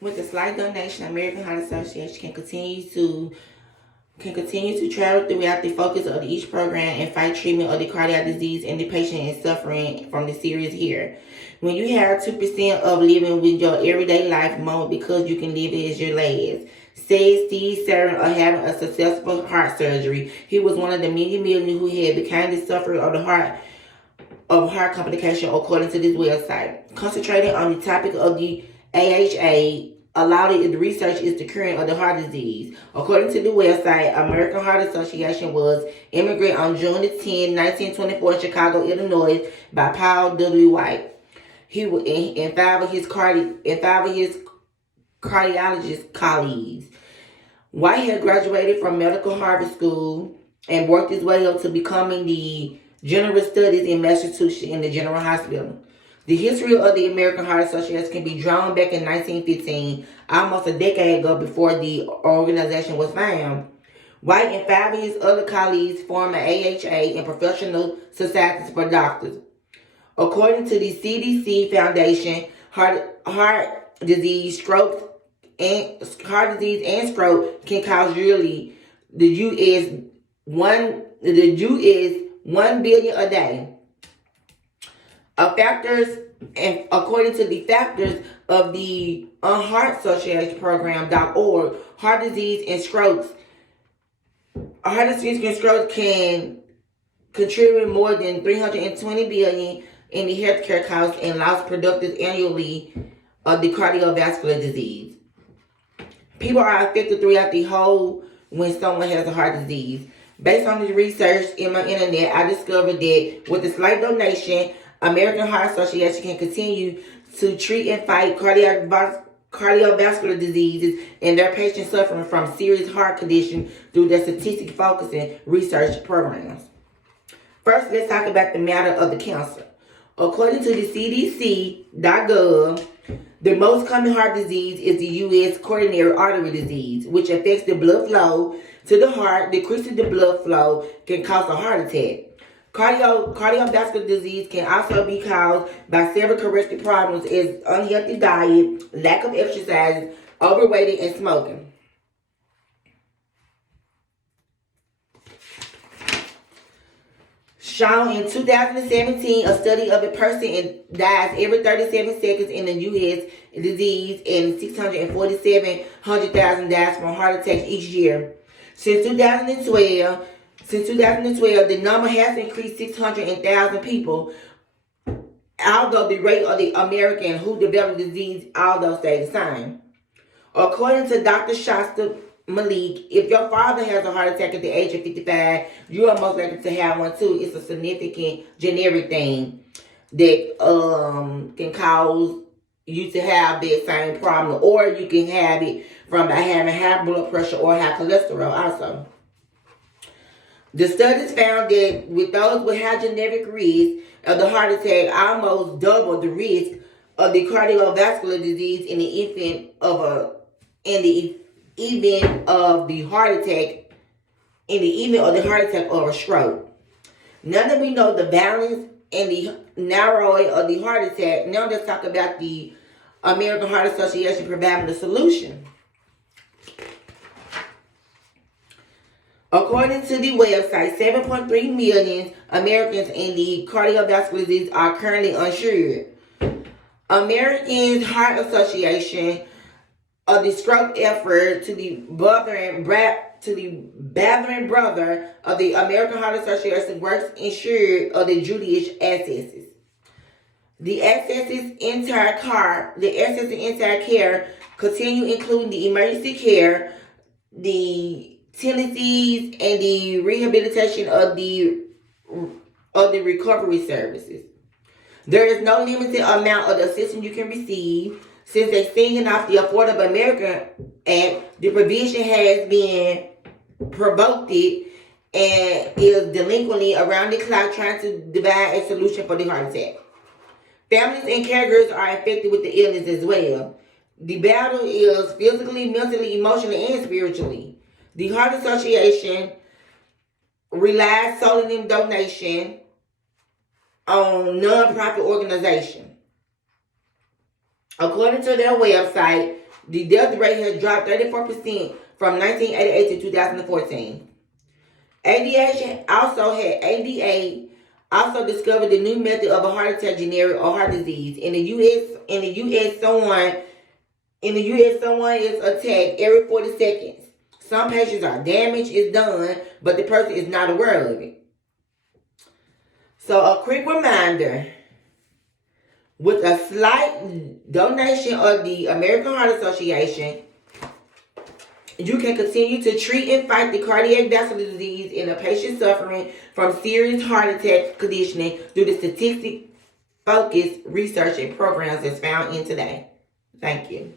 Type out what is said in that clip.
With the slight donation, American Heart Association can continue to travel throughout the focus of each program and fight treatment of the cardiac disease and the patient is suffering from the serious here. When you have 2% of living with your everyday life moment because you can live it as your last. Says Steve Saran of having a successful heart surgery. He was one of the many millions who had become the sufferer of heart complication according to this website. Concentrating on the topic of the AHA, a lot of the research is the current of the heart disease. According to the website, American Heart Association was immigrated on June 10, 1924 in Chicago, Illinois by Paul W. White. He was in five of his cardiologist colleagues. White had graduated from Medical Harvard School and worked his way up to becoming the General Studies in Massachusetts in the General Hospital. The history of the American Heart Association can be drawn back in 1915, almost a decade ago before the organization was founded. White and five of his other colleagues formed an AHA and professional societies for doctors. According to the CDC Foundation, heart disease and stroke can cause yearly the U.S. 1 billion a day. According to the factors of the Heart Association program.org, heart disease and strokes can contribute more than 320 billion in the healthcare costs and lost productive annually of the cardiovascular disease. People are affected throughout the whole when someone has a heart disease. Based on the research in my internet, I discovered that with a slight donation, American Heart Association can continue to treat and fight cardiovascular diseases and their patients suffering from serious heart conditions through their statistic focusing research programs. First, let's talk about the matter of the cancer. According to the CDC.gov, the most common heart disease is the U.S. coronary artery disease, which affects the blood flow to the heart. Decreasing the blood flow can cause a heart attack. Cardiovascular disease can also be caused by several corrective problems as unhealthy diet, lack of exercise, overweight, and smoking. Shown in 2017, a study of a person dies every 37 seconds in the U.S. disease and 647,000 dies from heart attacks each year. Since 2012, the number has increased 600,000 people, although the rate of the American who develop the disease although stays the same. According to Dr. Shasta Malik, if your father has a heart attack at the age of 55, you are most likely to have one too. It's a significant genetic thing that can cause you to have that same problem, or you can have it from having high blood pressure or high cholesterol also. The studies found that with those with high genetic risk of the heart attack, almost double the risk of the cardiovascular disease in the event of the heart attack or a stroke. Now that we know the balance and the narrowing of the heart attack, now let's talk about the American Heart Association providing the solution. According to the website, 7.3 million Americans in the cardiovascular disease are currently uninsured. American Heart Association of the stroke effort to the brethren brother of the American Heart Association works insured of the Jewish assets. The assets entire care continue including the emergency care, the tenancies, and the rehabilitation of the recovery services. There is no limited amount of the assistance you can receive. Since they're singing off the Affordable America Act, the provision has been provoked and is delinquently around the clock trying to devise a solution for the heart attack. Families and caregivers are affected with the illness as well. The battle is physically, mentally, emotionally, and spiritually. The Heart Association relies solely on donation on non-profit organization. According to their website, The death rate has dropped 34% from 1988 to 2014. ADA also discovered the new method of a heart attack generic or heart disease. In the US, someone is attacked every 40 seconds. Some patients are damage is done, but the person is not aware of it. So a quick reminder, with a slight donation of the American Heart Association, you can continue to treat and fight the cardiac vascular disease in a patient suffering from serious heart attack conditioning through the statistic focused research and programs as found in today. Thank you.